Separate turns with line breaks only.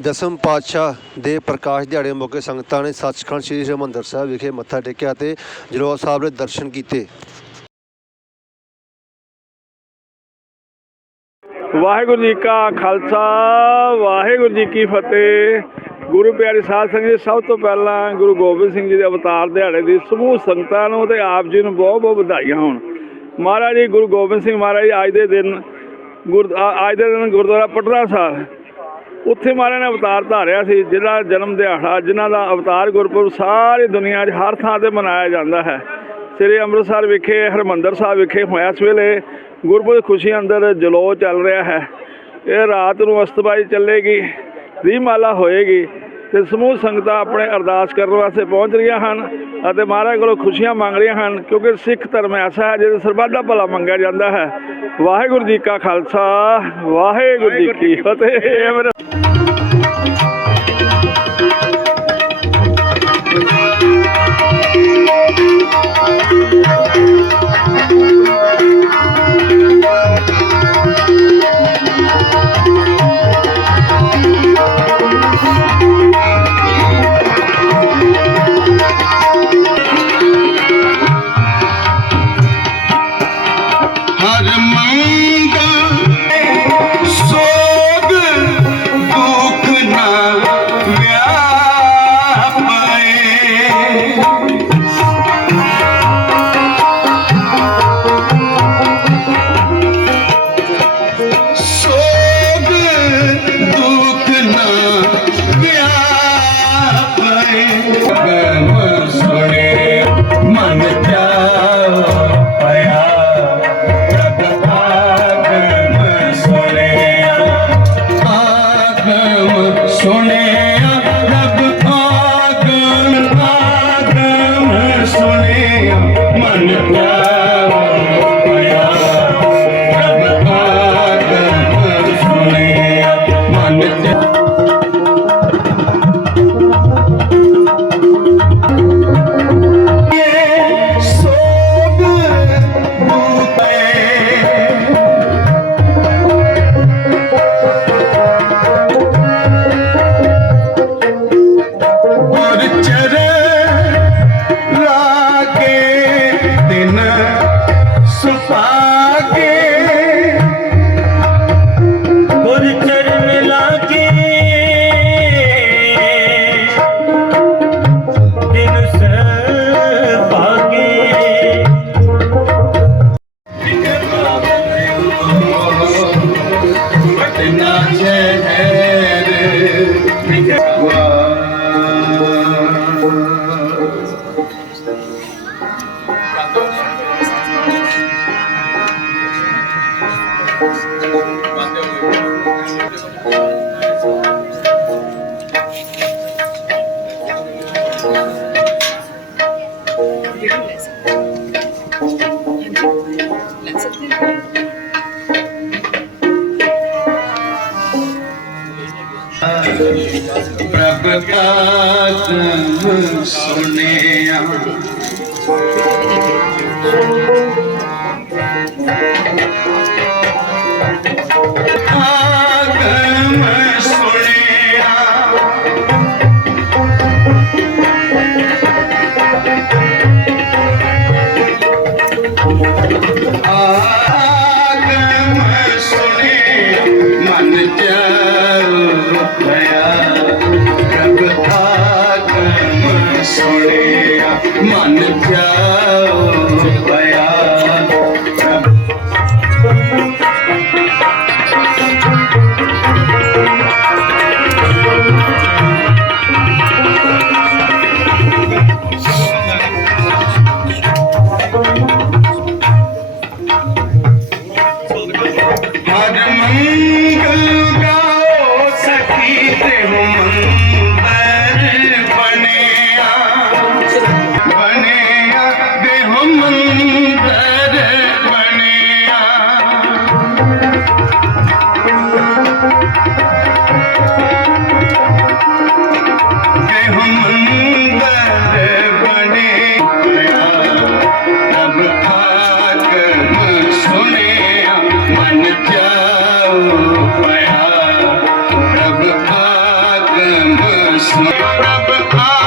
ਦਸਮ ਪਾਤਸ਼ਾਹ ਦੇ ਪ੍ਰਕਾਸ਼ ਦਿਹਾੜੇ ਮੌਕੇ ਸੰਗਤਾਂ ਨੇ ਸੱਚਖੰਡ ਸ੍ਰੀ ਹਰਿਮੰਦਰ ਸਾਹਿਬ ਵਿਖੇ ਮੱਥਾ ਟੇਕਿਆ ਤੇ ਜਲੌਰ ਸਾਹਿਬ ਦੇ ਦਰਸ਼ਨ ਕੀਤੇ।
ਵਾਹਿਗੁਰੂ ਜੀ ਕਾ ਖਾਲਸਾ, ਵਾਹਿਗੁਰੂ ਜੀ ਕੀ ਫਤਿਹ। ਗੁਰੂ ਪਿਆਰੀ ਸਾਧ ਸੰਗਤ ਜੀ, ਸਭ ਤੋਂ ਪਹਿਲਾਂ ਗੁਰੂ ਗੋਬਿੰਦ ਸਿੰਘ ਜੀ ਦੇ ਅਵਤਾਰ ਦਿਹਾੜੇ ਦੀ ਸਮੂਹ ਸੰਗਤਾਂ ਨੂੰ ਤੇ ਆਪ ਜੀ ਨੂੰ ਬਹੁਤ ਬਹੁਤ ਵਧਾਈਆਂ ਹੋਣ। ਮਹਾਰਾਜ ਜੀ, ਗੁਰੂ ਗੋਬਿੰਦ ਸਿੰਘ ਮਹਾਰਾਜ ਜੀ, ਅੱਜ ਦੇ ਦਿਨ ਗੁਰ ਅੱਜ ਦੇ ਦਿਨ ਗੁਰਦੁਆਰਾ ਪਟਨਾ ਸਾਹਿਬ ਉੱਥੇ ਮਹਾਰਾਜ ਨੇ ਅਵਤਾਰ ਧਾਰਿਆ ਸੀ, ਜਿਹਦਾ ਜਨਮ ਦਿਹਾੜਾ, ਜਿਨ੍ਹਾਂ ਦਾ ਅਵਤਾਰ ਗੁਰਪੁਰਬ ਸਾਰੀ ਦੁਨੀਆ 'ਚ ਹਰ ਥਾਂ ਤੇ ਮਨਾਇਆ ਜਾਂਦਾ ਹੈ। ਸ੍ਰੀ ਅੰਮ੍ਰਿਤਸਰ ਵਿਖੇ, ਹਰਮੰਦਰ ਸਾਹਿਬ ਵਿਖੇ ਹੋਇਆ। ਇਸ ਵੇਲੇ ਗੁਰਪੁਰਬ ਖੁਸ਼ੀ ਅੰਦਰ ਜਲੋ ਚੱਲ ਰਿਹਾ ਹੈ। ਇਹ ਰਾਤ ਨੂੰ ਅਸਤਬਾਈ ਚੱਲੇਗੀ ਦੀਪਮਾਲਾ ਹੋਏਗੀ ਤੇ ਸਮੂਹ ਸੰਗਤਾਂ ਆਪਣੇ ਅਰਦਾਸ ਕਰਨ ਵਾਸਤੇ ਪਹੁੰਚ ਰਹੀਆਂ ਹਨ। ਅਤੇ ਮਹਾਰਾਜ ਕੋਲੋਂ ਖੁਸ਼ੀਆਂ ਮੰਗ ਰਹੀਆਂ ਹਨ, ਕਿਉਂਕਿ ਸਿੱਖ ਧਰਮ ਐਸਾ ਹੈ ਜਿਹਦੇ ਸਰਬੱਤ ਦਾ ਭਲਾ ਮੰਗਿਆ ਜਾਂਦਾ ਹੈ। ਵਾਹਿਗੁਰੂ ਜੀ ਕਾ ਖਾਲਸਾ, ਵਾਹਿਗੁਰੂ ਜੀ ਕੀ ਫਤਿਹ।
ਪ੍ਰਭ ਕਾਤਮ ਸੁਨਿਆ ਆਗਮ ਮਨ ਚਾਉ ਦੇਹ ਮੰਦਰ ਆਗਮ ਮਨ ਜਾਉ ਸੁਣ ਪ੍ਰਭ ਆ